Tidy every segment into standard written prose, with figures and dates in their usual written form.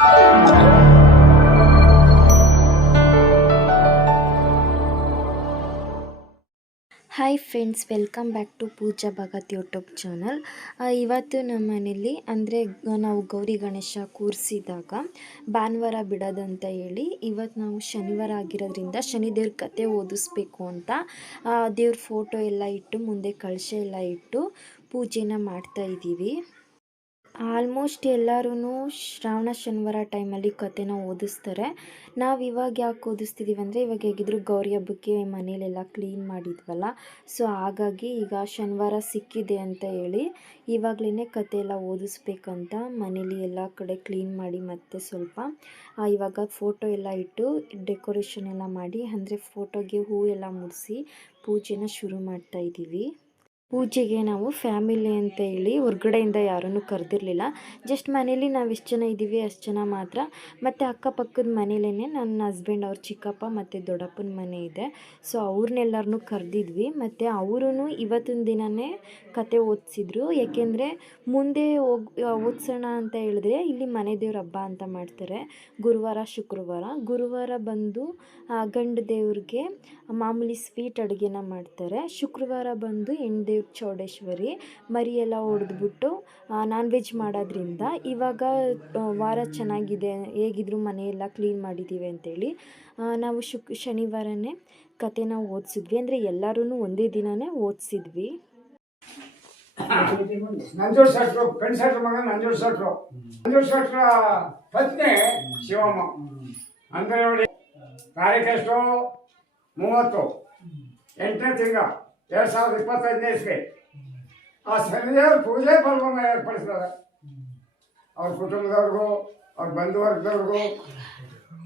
Hi friends, welcome back to Pooja Bhagat YouTube channel. ಇವತ್ತು ನಮ್ಮ ಮನೇಲಿ ಅಂದರೆ ನಾವು ಗೌರಿ ಗಣೇಶ ಕೂರಿಸಿದಾಗ ಭಾನುವಾರ ಬಿಡೋದಂತ ಹೇಳಿ ಇವತ್ತು ನಾವು ಶನಿವಾರ ಆಗಿರೋದ್ರಿಂದ ಶನಿದೇವ್ರ ಕತೆ ಓದಿಸ್ಬೇಕು ಅಂತ ದೇವ್ರ ಫೋಟೋ ಎಲ್ಲ ಇಟ್ಟು ಮುಂದೆ ಕಳಶ ಎಲ್ಲ ಇಟ್ಟು ಪೂಜೆನ ಮಾಡ್ತಾಯಿದ್ದೀವಿ. ಆಲ್ಮೋಸ್ಟ್ ಎಲ್ಲರೂ ಶ್ರಾವಣ ಶನಿವಾರ ಟೈಮಲ್ಲಿ ಕತೆನ ಓದಿಸ್ತಾರೆ. ನಾವು ಇವಾಗ ಯಾಕೆ ಓದಿಸ್ತಿದ್ದೀವಿ ಅಂದರೆ ಇವಾಗ ಹೇಗಿದ್ರು ಗೌರಿ ಹಬ್ಬಕ್ಕೆ ಮನೇಲೆಲ್ಲ ಕ್ಲೀನ್ ಮಾಡಿದ್ವಲ್ಲ, ಸೊ ಹಾಗಾಗಿ ಈಗ ಶನಿವಾರ ಸಿಕ್ಕಿದೆ ಅಂತ ಹೇಳಿ ಇವಾಗಲೇ ಕತೆ ಎಲ್ಲ ಓದಿಸ್ಬೇಕಂತ ಮನೇಲಿ ಎಲ್ಲ ಕಡೆ ಕ್ಲೀನ್ ಮಾಡಿ ಮತ್ತು ಸ್ವಲ್ಪ ಇವಾಗ ಫೋಟೋ ಎಲ್ಲ ಇಟ್ಟು ಡೆಕೋರೇಷನ್ ಎಲ್ಲ ಮಾಡಿ ಅಂದರೆ ಫೋಟೋಗೆ ಹೂ ಎಲ್ಲ ಮುಡಿಸಿ ಪೂಜೆನ ಶುರು ಮಾಡ್ತಾಯಿದ್ದೀವಿ. ಪೂಜೆಗೆ ನಾವು ಫ್ಯಾಮಿಲಿ ಅಂತ ಹೇಳಿ ಹೊರ್ಗಡೆಯಿಂದ ಯಾರನ್ನು ಕರೆದಿರಲಿಲ್ಲ. ಜಸ್ಟ್ ಮನೇಲಿ ನಾವು ಎಷ್ಟು ಜನ ಇದ್ದೀವಿ ಅಷ್ಟು ಜನ ಮಾತ್ರ. ಮತ್ತು ಅಕ್ಕಪಕ್ಕದ ಮನೇಲೇ ನನ್ನ ಹಸ್ಬೆಂಡ್ ಅವ್ರ ಚಿಕ್ಕಪ್ಪ ಮತ್ತು ದೊಡ್ಡಪ್ಪನ ಮನೆ ಇದೆ, ಸೊ ಅವ್ರನ್ನೆಲ್ಲರನ್ನೂ ಕರೆದಿದ್ವಿ. ಮತ್ತು ಅವರೂ ಇವತ್ತಿನ ದಿನವೇ ಕತೆ ಓದಿಸಿದ್ರು. ಏಕೆಂದರೆ ಮುಂದೆ ಓದಿಸೋಣ ಅಂತ ಹೇಳಿದ್ರೆ ಇಲ್ಲಿ ಮನೆ ದೇವ್ರ ಹಬ್ಬ ಅಂತ ಮಾಡ್ತಾರೆ ಗುರುವಾರ ಶುಕ್ರವಾರ. ಗುರುವಾರ ಬಂದು ಗಂಡು ದೇವ್ರಿಗೆ ಮಾಮೂಲಿ ಸ್ವೀಟ್ ಅಡುಗೆನ ಮಾಡ್ತಾರೆ. ಶುಕ್ರವಾರ ಬಂದು ಹೆಣ್ಣು ದೇವ್ರ ಚೌಡೇಶ್ವರಿ ಮರಿ ಎಲ್ಲ ಹೊಡೆದ್ಬಿಟ್ಟು ನಾನ್ ವೆಜ್ ಮಾಡೋದ್ರಿಂದ ಇವಾಗ ವಾರ ಚೆನ್ನಾಗಿದೆ, ಹೇಗಿದ್ರು ಮನೆಯೆಲ್ಲ ಕ್ಲೀನ್ ಮಾಡಿದ್ದೀವಿ ಅಂತೇಳಿ ನಾವು ಶನಿವಾರನೇ ಕತೆನ ಓದಿಸಿದ್ವಿ. ಅಂದರೆ ಎಲ್ಲರೂ ಒಂದೇ ದಿನವೇ ಓದಿಸಿದ್ವಿ. ನಂಜೂರು ಶೆಟ್ರು ಪೆಣ್ ಶೆಟ್ರ ಮಗ ನಂಜೂರು ಶೆಟ್ರ ಪತ್ನಿ ಶಿವಮ್ಮ. ಅಂದರೆ ನೋಡಿ ತಾರೀಖೆಷ್ಟು 30 8ನೇ ತಿಂಗಳ 2025ನೇ ಇಸ್ವಿ ಆ ಶನಿದೇವ್ರ ಪೂಜೆ ಪರ್ವನ ಏರ್ಪಡಿಸಿದ್ದಾರೆ. ಅವ್ರ ಕುಟುಂಬದವ್ರಿಗೂ ಅವ್ರ ಬಂಧುವರ್ಗದವ್ರಿಗೂ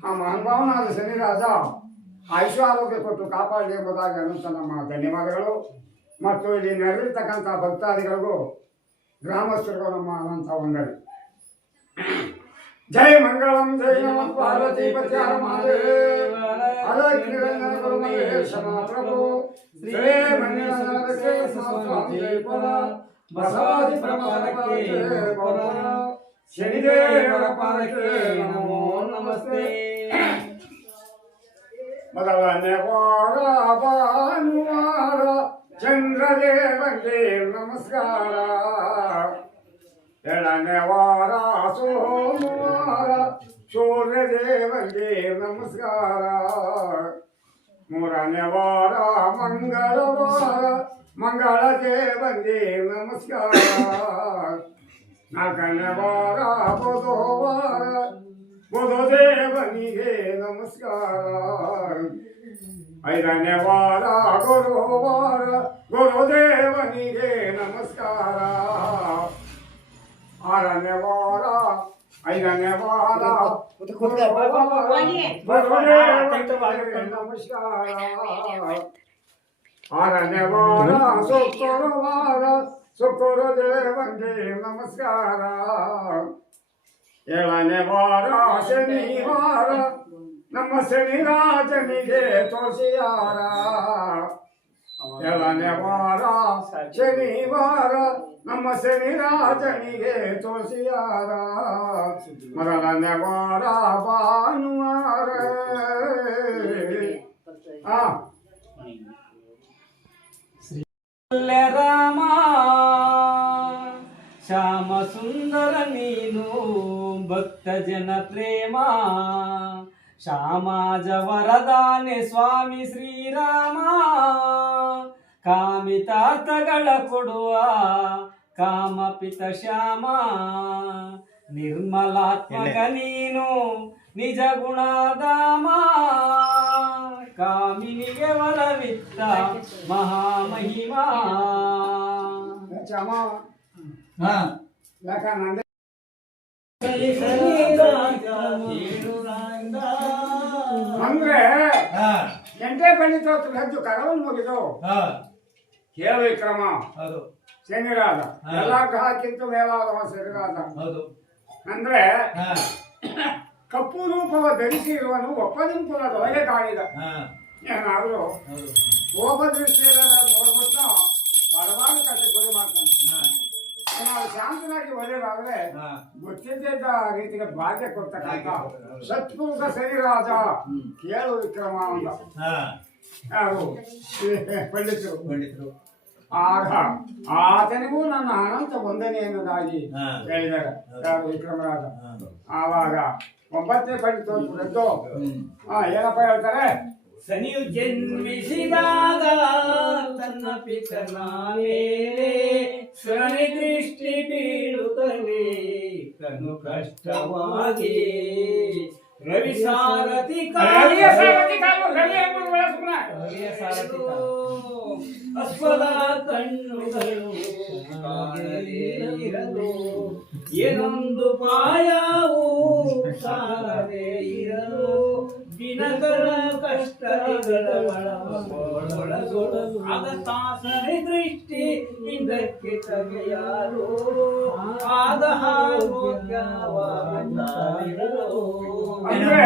ಆ ಮಹಾನುಭಾವನಾದ ಶನಿರಾಜ ಆಯುಷ ಆರೋಗ್ಯ ಕೊಟ್ಟು ಕಾಪಾಡಲಿ ಎಂಬುದಾಗಿ ಅನ್ನುವಂಥ ನಮ್ಮ ಧನ್ಯವಾದಗಳು. ಮತ್ತು ಇಲ್ಲಿ ನೆರೆದಿರ್ತಕ್ಕಂಥ ಭಕ್ತಾದಿಗಳಿಗೂ ಗ್ರಾಮಸ್ಥರಿಗೂ ನಮ್ಮ ಅನಂತ ವಂದನೆ. ಜೈ ಮಂಗಳಂ ಜೈ ನಮಃ ಪಾರ್ವತಿ ಪತಿ ಹರ ಮಹಾದೇವ ಅಲಕ್ಷ್ಮೀರಂಜನ ಗುರು ಮಹೇಶ ಪ್ರಭು ಶ್ರೀ ಮಂಗಳನಾದಕ್ಕೆ ಸ್ವಾಮಿ ಜೈ ಪರ ಬಸವಾದಿ ಪ್ರಪಾದಕ್ಕೆ ಪರ ಶನಿದೇವರ ಪಾದಕ್ಕೆ ನಮೋ ನಮಸ್ತೆ. ಮೊದಲನೇ ವಾರ ಭಾನುವಾರ ಚಂದ್ರದೇವರಿಗೆ ನಮಸ್ಕಾರ. ಎರಡನೇ ವಾರ ಸೋಮವಾರ ಸೂರ್ಯದೇವರಿಗೆ ನಮಸ್ಕಾರ. ಮೂರನೇ ವಾರ ಮಂಗಳವಾರ ಮಂಗಳ ದೇವರಿಗೆ ನಮಸ್ಕಾರ. ನಾಲ್ಕನೇ ವಾರ ಬುಧವಾರ ಬುಧದೇವನಿಗೆ ನಮಸ್ಕಾರ. ಐದನೇ ವಾರ ಗುರುವಾರ ಗುರುದೇವನಿಗೆ ನಮಸ್ಕಾರ. ಆರನೇ ವಾರ 5ನೇ ವಾರ ನಮಸ್ಕಾರ. 6ನೇ ವಾರ ಶುಕ್ರವಾರ ಶುಕ್ರದೇವನಿಗೆ ನಮಸ್ಕಾರ. 7ನೇ ವಾರ ಶನಿವಾರ ನಮ್ಮ ಶನಿರಾಜನಿಗೆ ತೋಸಿಯಾರ. 7ನೇ ವಾರ ಶನಿವಾರ ನಮ್ಮ ಶನಿರಾಜನಿಗೆ ತೋಸಿಯಾರ. ಮೊದಲನೇ ವಾರ ಭಾನುವಾರ. ರಾಮ ಶ್ಯಾಮ ಸುಂದರ ನೀನು ಭಕ್ತ ಜನ ಪ್ರೇಮ ಶ್ಯಾಮಾಜ ವರದಾನೆ ಸ್ವಾಮಿ ಶ್ರೀರಾಮ. ಕಾಮಿತಾರ್ಥಗಳ ಕೊಡುವ ಕಾಮಪಿತ ಶ್ಯಾಮ. ನಿರ್ಮಲಾತ್ಮಕ ನೀನು ನಿಜ ಗುಣಧಾಮ. ಕಾಮಿನಿಗೆ ವರವಿತ್ತ ಮಹಾಮಹಿಮಾ. ಅಂದ್ರೆ ಎಂಟೇ ಪಂಡಿತೋತ್ರ ಹೆಜ್ಜು ಕರವನ್ನು ಮುಗಿದು ಕೇಳು ವಿಕ್ರಮ ಶನಿರಾದ ಎಲ್ಲ ಗ್ರಹಕ್ಕಿಂತ ಮೇಲಾದವ ಶನಿರಾದ. ಅಂದ್ರೆ ಕಪ್ಪು ರೂಪವ ಧರಿಸಿ ಇರುವನು ಒಪ್ಪದಿಂಪುರದೊಳಗೆ ಕಾಣಿದ. ಏನಾದ್ರು ಕೋಪ ದೃಷ್ಟಿಯಿಂದ ನೋಡ್ಬಿಟ್ಟು ಪರವಾಗಿ ಕತೆ ಗುರಿ ಮಾಡ್ತಾನೆ. ನಾವು ಶಾಂತನಾಗಿ ಒಳ್ಳೆಯದಾದ್ರೆ ಹಾ. ಗೊತ್ತಿದ್ದ ರೀತಿಗೆ ಭಾಗ್ಯ ಕೊಡ್ತಕ್ಕಂಥ ಸತ್ಪುರುಷ ಸರಿರಾಜ ಕೇಳು ವಿಕ್ರಮ ಅಂದ ಹಾ. ಯಾರು ಈ ಪಂಡಿತರು ಪಂಡಿತರು. ಆಗ ಆತನಿಗೂ ನನ್ನ ಅನಂತ ವಂದನೆ ಎನ್ನುವುದಾಗಿ ಹಾ. ಹೇಳಿದ್ದಾರೆ ಯಾರು ವಿಕ್ರಮರಾಜ. ಹಾ. ಆವಾಗ 9ನೇ ಪಂಡಿತರು ಎದ್ದು ಏನಪ್ಪ ಹೇಳ್ತಾರೆ, ಶನಿಯು ಜನ್ಮಿಸಿದಾಗ ತನ್ನ ಪಿತನ ಮೇಲೆ ಶನಿ ದೃಷ್ಟಿ ಬೀಳುತ್ತಲೇ ಕಣ್ಣು ಕಷ್ಟವಾಗಿ ರವಿ ಸಾರಥಿ ರವಿಯ ಸಾರಥಿ ಕಾಲು, ರವಿ ಎಂಬುದು ಒಳ್ಳೆ ಸುಮ್ಮನೆ. ರವಿಯ ಸಾರಥಿ ಅಸ್ವಲ ಕಣ್ಣುಗಳು ಕಾಣದೇ ಇರಲು ಏನೊಂದು ಪಾಯವು ಸಾರದೆ ಇರಲು ದಿನಗಳ ಕಷ್ಟಗಳ ಒಳಗೊಳಗೊಳಲು ಆಗ ತಾಸನೆ ದೃಷ್ಟಿ ಹಿಂದಕ್ಕೆ ತೆಗೆಯಾರು ಆಗ ಅಂದ್ರೆ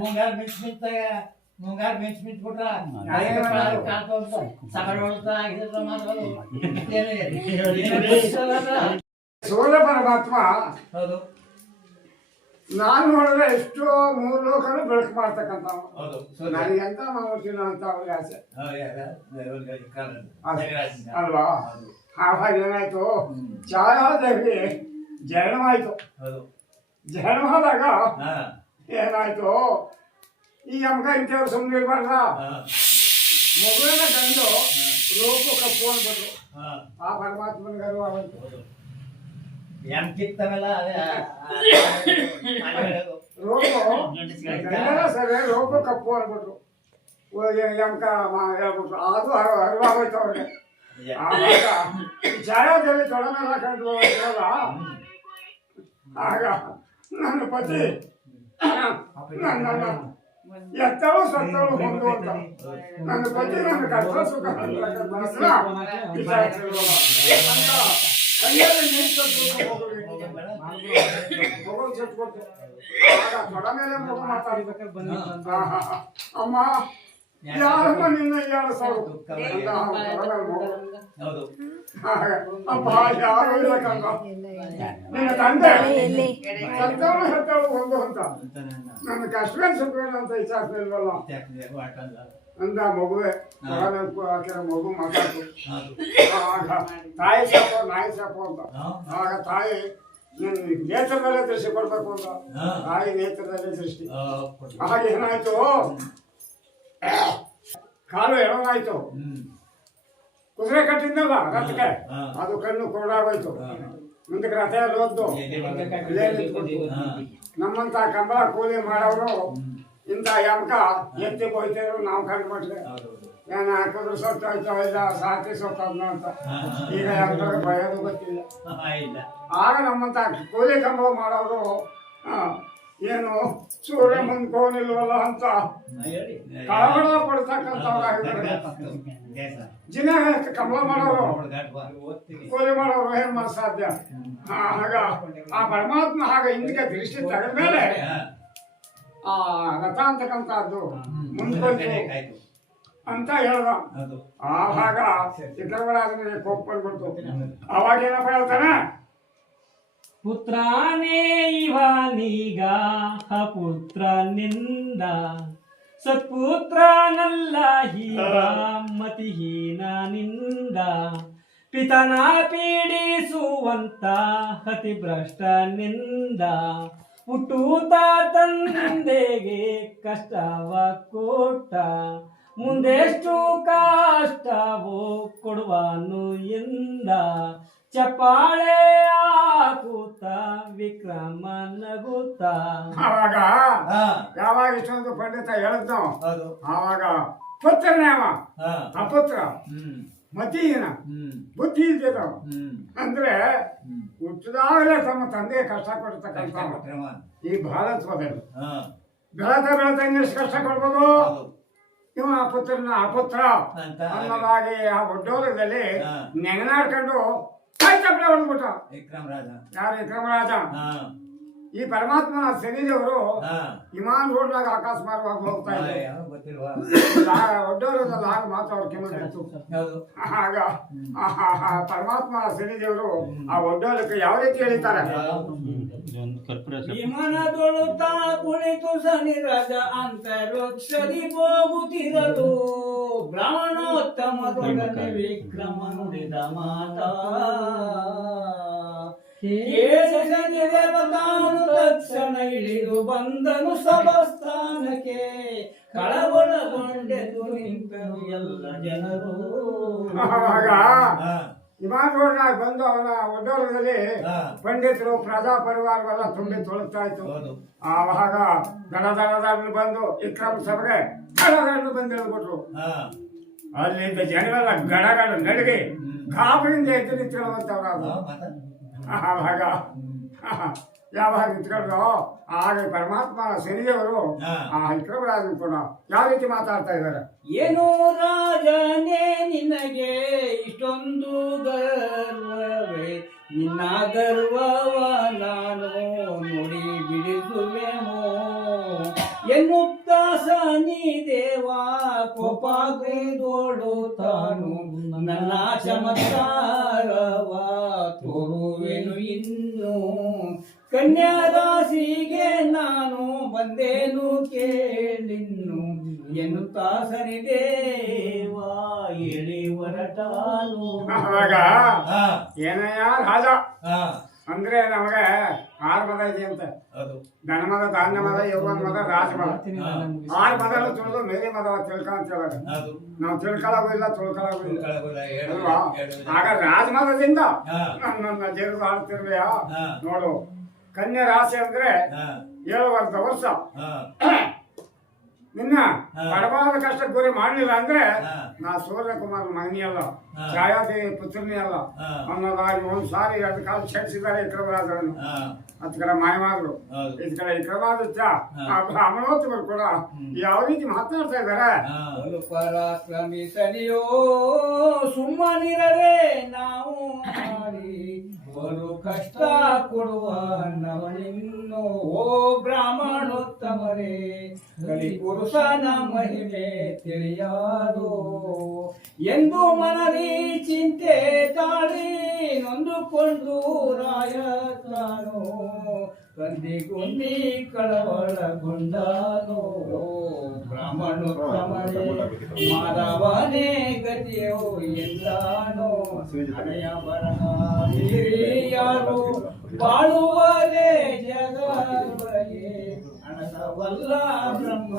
ಮುಂಗಾರು ಮಿಂಚ್ ಬಿಟ್ರ ಸೂರ್ಯ ಪರಮಾತ್ಮ ಹೌದು ನಾನು ನೋಡಿದ್ರೆ ಎಷ್ಟೋ 3 ಲೋಕನು ಬೆಳಕು ಮಾಡ್ತಕ್ಕಂಥ ಹೌದು ನನಗೆ ಎಂತ ಮಾಡ್ತೀನೋ ಅಂತ ಅವ್ರಿಗೆ ಆಸೆ ಅಲ್ವಾ. ಆವಾಗ ಏನಾಯ್ತು, ಛಾಯಾದೇವಿ ಜರಣವಾಯ್ತು. ಹೌದು ಜರಣವಾದಾಗ ಹಾ ಏನಾಯ್ತು, ಈ ಅಮ್ಕ ಇಂಥವ್ರು ಸುಮ್ಮನೆ ಇರ್ಬಾರ್ದ, ಮಗುವಿನ ಗಂಡು ರೂಪ ಕಪ್ಪು ಅಂದ್ಬಿಟ್ರು. ಹಾ ಆ ಪರಮಾತ್ಮನ ಗರ್ವ ಆಯ್ತು. ರೂಪ ಗಂಡನ ಸರಿ ರೂಪ ಕಪ್ಪು ಅಂದ್ಬಿಟ್ರು. ಅಮ್ಕ ಹೇಳ್ಬಿಟ್ರು, ಅದು ಅರಿವಾಗೋಯ್ತು ಅವ್ರಿಗೆ. ಆವಾಗ ಛಾಯಾದೇವಿ ತೊಡನೆಲ್ಲ ಕಂಡು ಇರಲ್ಲ. ಆಗ ನನ್ನ ಪತಿ ನನ್ನ ಎತ್ತಳು ಸತ್ತಳು ಹೊಂದು ಅಂತ ನನ್ನ ಪತಿ ನನ್ನ ಕಷ್ಟ ಸುಖ ತೊಡ ಮೇಲೆ ಮಗು ಮಾತಾಡ್ಬೇಕು. ಅಮ್ಮ ಯಾರಮ್ಮ ನಿನ್ನ 2,000 ಹೌದು ಅಪ್ಪ ಯಾರು ಇಲ್ಲಕಂದ ನಿನ್ನ ತಂದೆ ಸತ್ತವಳು ಸತ್ತವಳು ಒಂದು ಅಂತ ನನ್ನ ಕಷ್ಟವೇನು ಸುಖವೇನು ಅಂತ ವಿಚಾರಿಸಲಿಲ್ವಲ್ಲ ಅಂದ ಮಗುವೆ ಹಾಕಿರೋ ಮಗು ಮಾತಾಡ್ತು. ಆಗ ತಾಯಿ ಶಾಪ ನಾಯಿ ಶಾಪ ಅಂತ. ಆಗ ತಾಯಿ ನೇತ್ರದಲ್ಲೇ ದೃಷ್ಟಿ ಕೊಡ್ಬೇಕು ಅಂತ ತಾಯಿ ನೇತ್ರದಲ್ಲೇ ದೃಷ್ಟಿ. ಆಗ ಏನಾಯ್ತು, ಕಾಲು ಎಳಗಾಯ್ತು. ಕುದುರೆ ಕಟ್ಟಿದ್ದಲ್ಲ ರಥಕ್ಕೆ, ಅದು ಕಣ್ಣು ಕೊರಡಾಗೋಯ್ತು. ಮುಂದಕ್ಕೆ ರಥ ಎಲ್ಲ ಹೋದ್ದು ನಮ್ಮಂತ ಕಂಬಳ ಕೂಲಿ ಮಾಡೋರು ಇಂಥ ಯಮಕ ಎತ್ತಿ ಹೋಯ್ತಿದ್ರು ನಾವು ಕಂಡು ಮಟ್ಲೆ ಏನು ಹಾಕಿದ್ರು ಸತ್ತೋಯ್ತು ಇಲ್ಲ ಸಾಕಿ ಸತ್ತದ್ನ ಅಂತ. ಈಗ ಯಮಕ ಭಯೋದು ಗೊತ್ತಿಲ್ಲ. ಆಗ ನಮ್ಮಂತ ಕೂಲಿ ಕಂಬಳ ಮಾಡೋರು ಏನು ಸೂರ್ಯ ಮುಂದ್ಕೋನಿಲ್ವಲ್ಲ ಅಂತ ಕಳವಳ ಪಡ್ತಕ್ಕಂಥವ್ರಾಗಿದ್ದಾರೆ. ಜಿನ ಕಂಬಳ ಮಾಡೋರು ಕೂಲಿ ಮಾಡೋರು ಏನ್ ಮಾಡ ಸಾಧ್ಯ. ಆಗ ಆ ಪರಮಾತ್ಮ ಆಗ ಹಿಂದಕ್ಕೆ ದೃಷ್ಟಿ ತೆಗೆದ ಮೇಲೆ ಆ ರಥ ಅಂತಕ್ಕಂಥದ್ದು ಮುಂದ್ಕೋಯ್ತು ಅಂತ ಹೇಳ್ದ. ಆವಾಗ ಚಿತ್ರವರಾಜನಿಗೆ ಕೋಪ ಬಂದ್ಬಿಡ್ತು. ಅವಾಗ ಏನಪ್ಪ ಹೇಳ್ತಾನೆ, ಪುತ್ರನೇ ಇವನೀಗ ಅಪುತ್ರನಿಂದ ಸತ್ಪುತ್ರನಲ್ಲ ಹೀಗ ಮತಿಹೀನನಿಂದ ಪಿತನ ಪೀಡಿಸುವಂತ ಅತಿಭ್ರಷ್ಟನಿಂದ ಹುಟ್ಟುತ್ತ ತಂದೆಗೆ ಕಷ್ಟವ ಕೊಟ್ಟ ಮುಂದೆಷ್ಟು ಕಷ್ಟವೋ ಕೊಡುವನು ಎಂದ ಚಪ್ಪಾಳೆ ಹಾಕುತ್ತ ವಿಕ್ರಮ ನಗುತ್ತ. ಆವಾಗ ಯಾವಾಗ ಇಷ್ಟೊಂದು ಪಂಡಿತ ಹೇಳಿದ್ನೋ ಆವಾಗ ಪುತ್ರನೇವ ಅಪುತ್ರ ಮತಿಹೀನ ಬುದ್ಧಿ ಇದ್ದಿದ್ದ ಅಂದ್ರೆ ಹುಟ್ಟಿದಾಗಲೇ ತಮ್ಮ ತಂದೆಗೆ ಕಷ್ಟ ಕೊಡ್ತಕ್ಕಂಥ ಈ ಭಾರತದಲ್ಲಿ ಬೆಳತ ಇನ್ನೆಷ್ಟು ಕಷ್ಟ ಕೊಡ್ಬೋದು. ಇವ ಪುತ್ರನ ಅಪುತ್ರ ಅನ್ನೋದಾಗಿ ಆ ಒಡ್ಡೋಲದಲ್ಲಿ ನೆಗನಾಡ್ಕೊಂಡು ಚಪ್ಪಲೆ ಹೊಡೆದ್ಬಿಟ್ಟ. ವಿಕ್ರಮರಾಜ ಯಾರು ವಿಕ್ರಮರಾಜ ಈ ಪರಮಾತ್ಮನ ಶನಿದೇವರು ಹಾ ವಿಮಾನ ರೋಡ್ನಾಗ ಅಕಸ್ಮಾತ್ವಾಗಿ ಹೋಗ್ತಾ ಇದ್ದಾರೆ. ಯಾವ ಗೊತ್ತಿಲ್ವಾ ಒಡ್ಡೋರದಲ್ಲ ಆಗ ಮಾತು ಅವ್ರ ಕಿಮ್ಮತ್ತು. ಹೌದು ಆಗ ಪರಮಾತ್ಮ ಶನಿದೇವರು ಆ ಒಡ್ಡೋಲಕ್ಕೆ ಯಾವ ರೀತಿ ಹೇಳಿದ್ದಾರೆ? ವಿಮಾನದೊಳುತ್ತ ಕುಳಿತು ಶನಿ ರಾಜ ಅಂತರಿಕ್ಷದಿ ಹೋಗುತ್ತಿರಲು ಬ್ರಾಹ್ಮಣೋತ್ತಮದೊಡನೆ ವಿಕ್ರಮ ನುಡಿದ ಮಾತಾ ಶನಿ ದೇವತಾನು ತಕ್ಷಣ ಇಳಿದು ಬಂದನು ಸಭಾಸ್ಥಾನಕ್ಕೆ ಕಳವಳಗೊಂಡೆದು ನಿಂತರು ಎಲ್ಲ ಜನರು. ಆವಾಗ ಹಾ ವಿಮಾನ ರೋಡ್ನಾಗ ಬಂದು ಅವನ ಒಡ್ಡೋಲದಲ್ಲಿ ಹಾ ಪಂಡಿತರು ಪ್ರಜಾ ಪರಿವಾರವೆಲ್ಲ ತುಂಬಿ ತೊಳಗ್ತಾ ಇತ್ತು. ಹೌದು ಆವಾಗ ದಡದಡದನ್ನು ಬಂದು ವಿಕ್ರಮ ಸಭೆಗೆ ದಡದನ್ನು ಬಂದು ಹೇಳ್ಬಿಟ್ರು. ಹಾ ಅಲ್ಲಿಂದ ಜನವೆಲ್ಲ ಗಡಗಡ ನಡುಗೆ ಗಾಬರಿಯಿಂದ ಎದ್ದು ನಿಂತ್ಕೊಳ್ಳುವಂತವ್ರು. ಮತ್ತೆ ಆವಾಗ ಯಾವಾಗ ನಿಂತ್ಕೊಂಡ್ರು ಆಗ ಪರಮಾತ್ಮ ಶನಿದೇವರು ಹಾ. ಆ ವಿಕ್ರಮರಾಜನ್ ಕೂಡ ಯಾವ ರೀತಿ ಮಾತಾಡ್ತಾ ಇದ್ದಾರೆ? ಏನು ರಾಜನೇ ನಿನಗೆ ಇಷ್ಟೊಂದು ಗರ್ವವೇ, ನಿನ್ನ ಗರ್ವವ ನಾನು ನೋಡಿ ಬಿಡಿಸುವೆನೋ ಎನ್ನುತ್ತ ಶನಿ ದೇವ ಕೋಪಾಗ್ರಿದೋಡು ತಾನು ನನ್ನ ಚಮತ್ಕಾರವ ತೋರುವೆನು ಇನ್ನು ಕನ್ಯಾ ರಾಶಿಗೆ ನಾನು ಬಂದೇನು ಕೇಳಿನ್ನು ಎನ್ನುತ್ತಾ ಶನಿ ದೇವ ಹೇಳಿ ಹೊರಟಾನು. ಆವಾಗ ಹಾ ಏನಯ್ಯ ರಾಜ ಹಾ ಅಂದ್ರೆ ನಮಗೆ 6 ಮದ ಇದೆ ಅಂತ. ಹೌದು ಗಣ ಮದ, ಧಾನ್ಯ ಮದ, ಯೌವನ ಮದ, ರಾಜ ಮದ. ಹಾ 6 ಮದನು ತುಳಿದು ಮೇರೆ ಮದವ ತಿಳ್ಕ ಅಂತ ಹೇಳೋದು. ಹೌದು ನಾವು ತಿಳ್ಕೊಳ್ಳೋಗೂ ಇಲ್ಲ, ತುಳ್ಕೊಳ್ಳೋಗೂ ಇಲ್ಲ ಹೇಳು ಅಲ್ವಾ? ಆಗ ರಾಜಮದದಿಂದ ಹಾ ನನ್ನನ್ನ ಜೇರು ಆಡ್ತಿರ್ಲಿಯಾ? ಹಾ ನೋಡು, ಕನ್ಯಾ ರಾಶಿ ಅಂದ್ರೆ ಹಾ 7 ವರ್ಷ ಹಾ ನಿನ್ನ ಹಾ. ಬಡವಾದ ಕಷ್ಟಕ್ಕೆ ಗುರಿ ಮಾಡಲಿಲ್ಲ ಅಂದ್ರೆ ಹಾ. ನಾ ಸೂರ್ಯಕುಮಾರ್ ಮಗನಿ ಅಲ್ಲ, ಹಾ. ಛಾಯಾದೇವಿ ಪುತ್ರನಿ ಅಲ್ಲ ಹಾ. ಅನ್ನೋದಾಗಿ ಒಂದ್ ಸಾರಿ 2 ಕಾಲು ಕ್ಷಣಿಸಿದ್ದಾರೆ ವಿಕ್ರಮರಾಜರನ್ನು. ಹಾ ಹತ್ತು ಕಡೆ ಮಾಯವಾದ್ರು, ಹೌದು ಇದ್ ಕಡೆ ವಿಕ್ರಮಾದಿತ್ಯ ಹಾ. ಅಮನೋತ್ತಮರು ಕೂಡ ಯಾವ ರೀತಿ ಮಾತನಾಡ್ತಾ ಇದ್ದಾರೆ? ಹಾ ಬಲು ಪರಾಕ್ರಮಿ ಶನಿಯೋ ಸುಮ್ಮನಿರರೆ ನಾವು ಮಾಡಿ ಬಲು ಕಷ್ಟ ಕೊಡುವ ನವನಿನ್ನು ಓ ಬ್ರಾಹ್ಮಣೋತ್ತಮರೇ ಕಲಿಪುರುಷನ ಮಹಿಮೆ ತಿಳಿಯಾದು ಎಂದು ಮನದಿ ಚಿಂತೆ ತಾಳಿ ನೊಂದುಕೊಂಡು ರಾಯ ತಾನು ಕಂದಿಗುಂದಿ ಕಳವಳಗೊಂಡಾನು ಬ್ರಾಹ್ಮಣೋತ್ತಮರೇ ಮಾಧವನೇ ಗತಿಯೋ ಎಂದಾನೋ ಹಣೆಯ ಬರಹ ಹಿರಿಯರು ಬಾಳುವರೇ ಜಗವೇ ಅನಸವಲ್ಲ ಬ್ರಹ್ಮ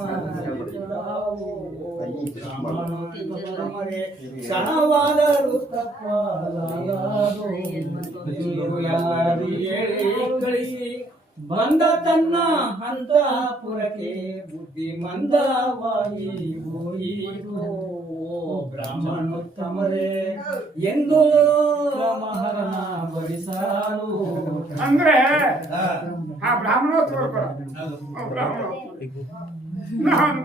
ಬ್ರಾಹ್ಮಣೋತ್ತಮರೇ ಕ್ಷಣವಾದರೂ ತಪ್ಪಾಲಾಗದು ಎಲ್ಲರೂ ಹೇಳಿ ಕಳಿಸಿ ಬಂದ ತನ್ನ ಅಂತಃಪುರಕ್ಕೆ ಬುದ್ಧಿ ಮಂದವಾಗಿ ಹೋಯಿತು ಬ್ರಾಹ್ಮಣೋತ್ತಮರೇ ಎಂದು ಮಹರಣ ಬಡಿಸಲು. ಅಂದ್ರೆ ಹಾ ಆ ಬ್ರಾಹ್ಮಣೋತ್ತಮರು ಕೂಡ ಹೌದು ನಾನು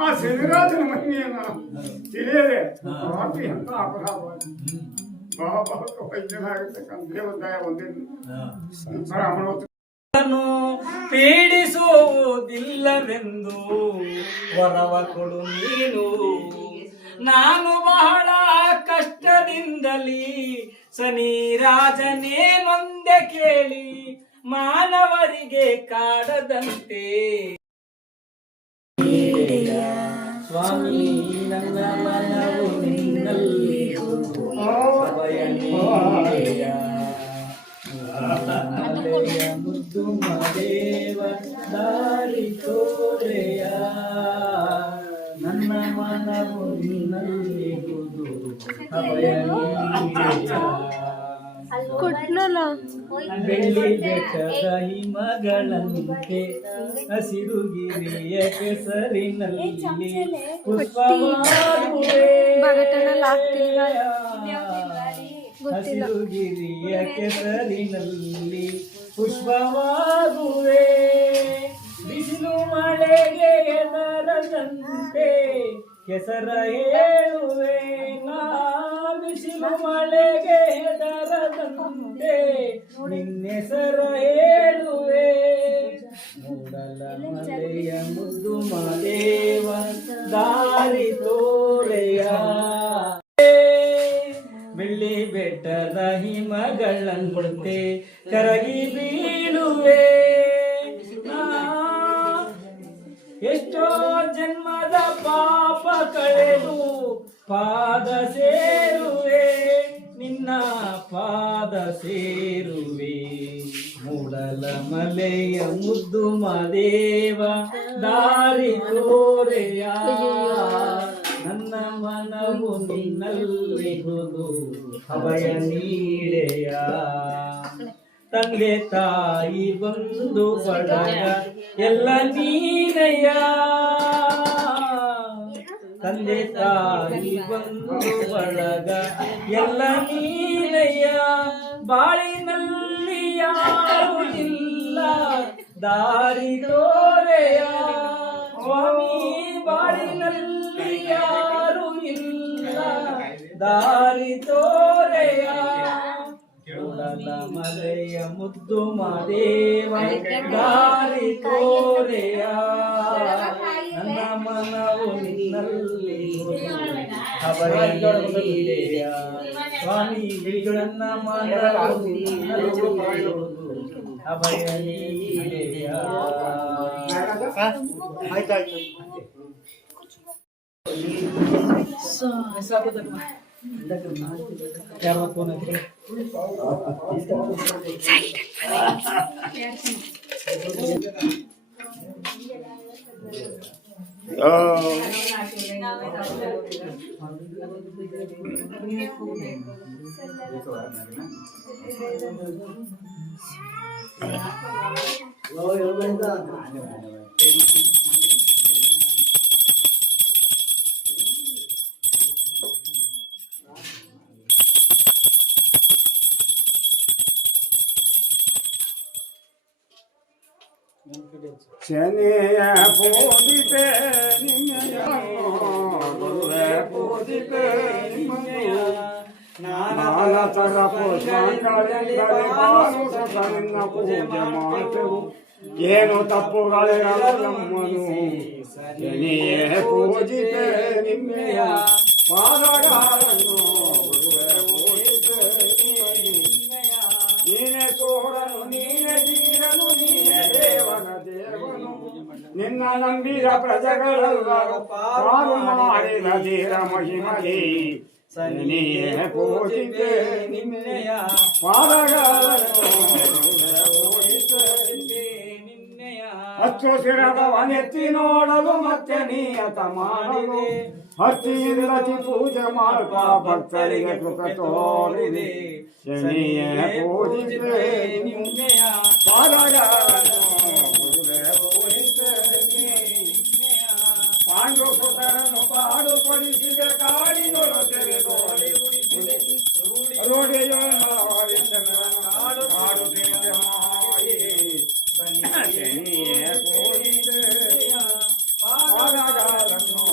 ಆ ಶನಿರಾಜನ ಮಹಿಮೆಯನ್ನ ತಿಳಿಯದೆ ರಾತ್ರಿ ಎಂತ ಅಪರಾಧವಾಗಿದೆ. ಬಹಳ ವೈದ್ಯನಾಗಿರ್ತಕ್ಕಂಥ ದೇವದಾಯ ಒಂದಿದ್ದು ಹಾ ಬ್ರಾಹ್ಮಣೋತ್ತಮ ಪೀಡಿಸುವುದಿಲ್ಲವೆಂದು ವರವ ಕೊಡು ನೀನು. ನಾನು ಬಹಳ ಕಷ್ಟದಿಂದಲೇ ಶನಿ ರಾಜನೇ ನೊಂದೆ ಕೇಳಿ ಮಾನವರಿಗೆ ಕಾಡದಂತೆ. ಸ್ವಾಮಿ ನನ್ನ ಮನವು ನಿನ್ನಲ್ಲಿ ಅಭಯ ನೀಡೆಯ. ಅಲೆಯ ಮುದ್ದು ಮದೇವ ದಾರಿ ತೋರೆಯ ನನ್ನ ಮನವು ನಿನ್ನಲ್ಲಿ ಅಭಯ ನೀಡೆಯ. ಬೆಳ್ಳಿ ಬೆಟ್ಟದ ಹಿಮಗಳಂತೆ ಹಸಿರುಗಿರಿಯ ಕೆಸರಿನಲ್ಲಿ ಪುಷ್ಪವಾಗುವೆ. ಹಸಿರುಗಿರಿಯ ಕೆಸರಿನಲ್ಲಿ ಪುಷ್ಪವಾಗುವೆ. ಬಿಸಿಲು ಮಳೆಗೆ ಎದರದಂತೆ ಕೆಸರ ಹೇಳುವೆ ನಾ. ಬಿಸಿಲು ಮಳೆಗೆ ಎದರದಂತೆ ನಿನ್ನೆಸರ ಹೇಳುವೆ. ಮೂಡಲ ಮಲೆಯ ಮುದ್ದು ಮಾದೇವ ದಾರಿ ತೋರೆಯ ಬೆಳ್ಳಿ ಬೆಟ್ಟದ ಹಿಮಗಳಂತೆ ಕರಗಿ ಬೀಳುವೆ ಎಷ್ಟೋ ಜನ್ಮದ ಪಾಪ ಕಳೆದು ಪಾದ ಸೇರುವೆ ನಿನ್ನ ಪಾದ ಸೇರುವೆ ಮೂಡಲ ಮಲೆಯ ಮುದ್ದು ಮಾದೇವ ದಾರಿ ತೋರೆಯ ನನ್ನ ಮನವು ನಿನ್ನಲ್ಲಿ ಹುದು ಅಭಯ ನೀಡೆಯ ತಂದೆ ತಾಯಿ ಬಂದು ಬಳಗ ಎಲ್ಲ ನೀನೆಯ ತಂದೆ ತಾಯಿ ಬಂದು ಬಳಗ ಎಲ್ಲ ನೀನೆಯ ಬಾಳಿನಲ್ಲಿ ಯಾರು ಇಲ್ಲ ದಾರಿ ತೋರೆಯ ಸ್ವಾಮಿ ಬಾಳಿನಲ್ಲಿ ಯಾರು ಇಲ್ಲ ದಾರಿ ತೋರೆಯ ಮೂಡಲ ಮಲೆಯ ಮುದ್ದು ಮಾದೇವ ದಾರಿ ತೋರೆಯ ನನ್ನ ಮನವು ನಿನ್ನಲ್ಲಿ ಅಭಯ ನೀಡೆಯ ಸ್ವಾಮಿ ನನ್ನ ಮನವು ನಿನ್ನಲ್ಲಿ ಅಭಯ ನೀಡೆಯ ಯಾರ ಫೋನ್ ಶನಿಯ ಪೂಜಿತೆ ನಿನ್ನಯ ಗುರುವೆ ಪೂಜಿತೆ ನಿಮ್ಮನೆಯ ನಾನಾ ತರ ಪುಷ್ಪಗಳಿಂದಲೇ ಬಾನು ಸದಾ ನಿನ್ನ ಪೂಜೆ ಮಾಡ್ತೇವು ಏನು ತಪ್ಪುಗಳಿರಲ್ಲಮ್ಮನು ಶನಿಯ ಪೂಜಿತೆ ನಿಮ್ಮನೆಯ ಪಾದಗಳನ್ನು ಗುರುವೆ ಪೂಜಿತೆ ನಿಮ್ಮನೆಯ ನೀನೆ ತೋರನು ನೀನೆ ಜೀರನು ನೀನೆ ದೇವನ ದೇವನು ನಿನ್ನ ನಂಬಿದ ಪ್ರಜೆಗಳೆಲ್ಲರೂ ಪಾರು ಮಾಡಿದ ಧೀರ ಮಹಿಮಲಿ ಸನಿಯೇ ಪೂಜಿತೆ ನಿನ್ನೆಯ ಪಾದಗಳನ್ನು ಹತ್ತು ಶಿರದವನೆತ್ತಿ ನೋಡಲು ಮತ್ತೆ ನಿಯತ ಮಾಡಿದೆ ಹತ್ತಿರತಿ ಪೂಜೆ ಮಾಡ್ತಾ ಭಕ್ತರಿಗೆ ಕೃಪ ತೋರಿದೆ ಶನಿಯೇ ಪೂಜಿತೆ ನಿನ್ನೆಯ ಪಾದಗಳನ್ನು ಪಾಂಡು ಸುತರನ್ನು ಪಾಡುಪಡಿಸಿದ ಕಾಡಿನೊಳು ತೆರೆದೋಡಿ ರೂಢಿಯೋ ಹಾಡು ಹಾಡುತ್ತಿದ್ದ ಮಾಯೆ ಶನಿಯೇ ಪೂಜಿತೆ ಪಾದಗಳನ್ನು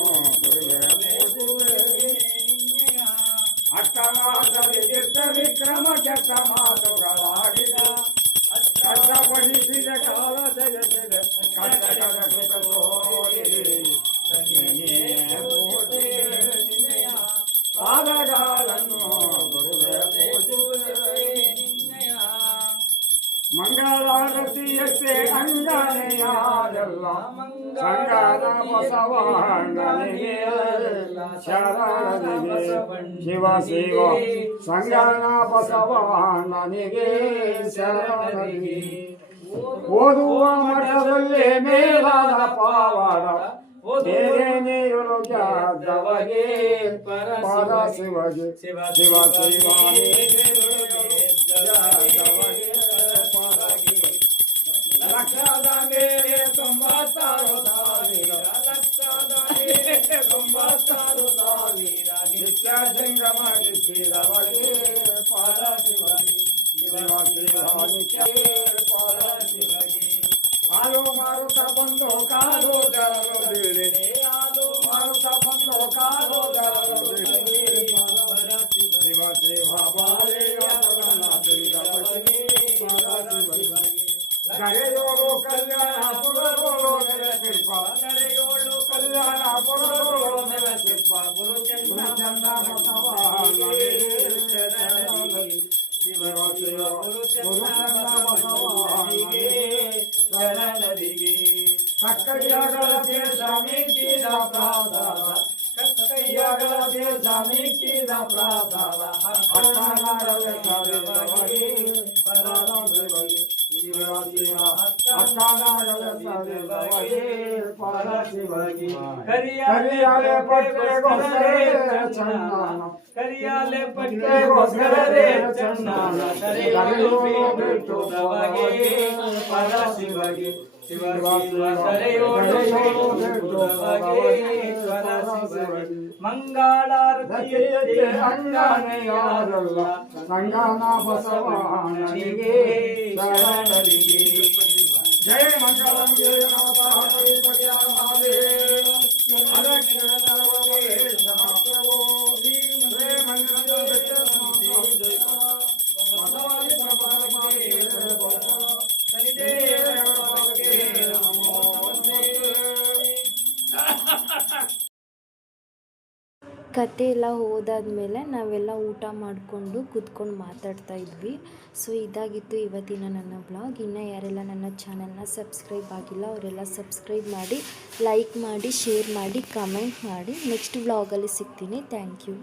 ಅಟ್ಟವಾಸದಿ ಚಿತ್ತ ವಿಕ್ರಮ ಕೆಟ್ಟ ಮಾತುಗಳಾಡಿದ ಕಷ್ಟಪಡಿಸಿದ ಕಾಲ ತೆಗೆಸಿದ ಕಷ್ಟದ ಸುಖ ತೋರಿದೆ ಪಾದಗಳನ್ನು ಗುರುವೆ ಮಂಗಳಾರತಿಯಷ್ಟೇ ಅಂಗನೆಯಾದಲ್ಲ ಸಂಗಾನ ಬಸವಣ್ಣನಿಗೆ ಶರಣನಿಗೆ ಶಿವ ಶಿವ ಸಂಗಾನ ಬಸವಣ್ಣನಿಗೆ ಶರಣನಿಗೆ ಓದುವ ಮಠದಲ್ಲೇ ಮೇಲಾದ ಪಾವಾಡ ಬೇರೆ ನೀರು ಗೆದ್ದವಗೆ ಪರ ಶಿವಗೆ ಶಿವ ಶಿವ ಲಕ್ಷದ ಮೇಲೆ 96,000 ಲಕ್ಷದ ಮೇಲೆ 96,000 ನಿತ್ಯ ಜಂಗಮಗಿಸಿದವಗೆ ಪರ ಶಿವಗೆ ಶಿವ ಶಿವ ನಿತ್ಯ ಪರ ಶಿವಗೆ ಆಲೋ ಮಾರುತ ಬಂದು ಕಾಲು ಜರಲು ಬೀಳಿದೆ ಆಲೋ ಮಾರುತ ಬಂದು ಕಾಲು ಜರಲು ಬೀಳಿದೆ ಶಿವ ಶಿವ ಬಾಳೆಯ ತಿಳಿದವಗೆ ಕರೆಯೋರು ಕಲ್ಯಾಣ ಪುರವೋ ಗುರು ಚನ್ನ ಬಸವನಿಗೆ ಶರಣರಿಗೆ ಶಿವ ಶಿವ ಗುರು ಚನ್ನ ಬಸವನಿಗೆ ಶರಣರಿಗೆ ಕಕ್ಕಯ್ಯಗಳ ಸಮಿತಿದ ಪ್ರಾಸಾದ ಕಕ್ಕಯ್ಯಗಳ ಸಮಿತಿದ ಪ್ರಾಸಾದ ಅಕ್ಕನಾಡವೆ ಸವೆದವಗೆ ಪರಶಿವಗೆ ಶಿವ ಶಿವ ಅಕ್ಕನಾಡವೆ ಸವೆದವಗೆ ಪರಶಿವಗೆ ಕರಿಯಾಲೆ ಪಟ್ಟೆಗೋಸ್ಕರ ಚಂದನ ಕರಿಯಾಲೆ ಪಟ್ಟೆಗೋಸ್ಕರ ಚಂದನ ಕರೆಯಲು ಬಿಟ್ಟು ಬಗೆ ಪರಶಿವಗೆ ಶಿವ ಶಿವ ಕರೆಯೋಳು ಬಿಟ್ಟು ಬಗೆ ಪರಶಿವಗೆ ಮಂಗಳಾರತಿ ಅಂಗನೆಯಾರಲ್ಲ ಸಂಗನ ಬಸವನಿಗೆ ಶರಣರಿಗೆ ಜಯ ಮಂಗಳಂ ಜಯ ನಾಥಪತಿ ಮಹಾದೇವ ಅಲಕ್ಷಣ ನರವೇ ಸಮಪ್ರಭೋ ಶ್ರೀ ಮಂಗಳ ಬೆಟ್ಟ ಬಸವಾದಿ ಪ್ರಭಾವಕ್ಕೆ ಶನಿದೇವರಿಗೆ ನಮೋ ಕತೆ ಎಲ್ಲ ಹೋದಾದ್ಮೇಲೆ ನಾವೆಲ್ಲ ಊಟ ಮಾಡಿಕೊಂಡು ಕೂತ್ಕೊಂಡು ಮಾತಾಡ್ತಾ ಇದ್ವಿ. ಸೊ ಇದಾಗಿತ್ತು ಇವತ್ತಿನ ನನ್ನ ಬ್ಲಾಗ್. ಇನ್ನು ಯಾರೆಲ್ಲ ನನ್ನ ಚಾನಲ್ನ ಸಬ್ಸ್ಕ್ರೈಬ್ ಆಗಿಲ್ಲ ಅವರೆಲ್ಲ ಸಬ್ಸ್ಕ್ರೈಬ್ ಮಾಡಿ, ಲೈಕ್ ಮಾಡಿ, ಶೇರ್ ಮಾಡಿ, ಕಮೆಂಟ್ ಮಾಡಿ. ನೆಕ್ಸ್ಟ್ ಬ್ಲಾಗಲ್ಲಿ ಸಿಗ್ತೀನಿ. Thank you.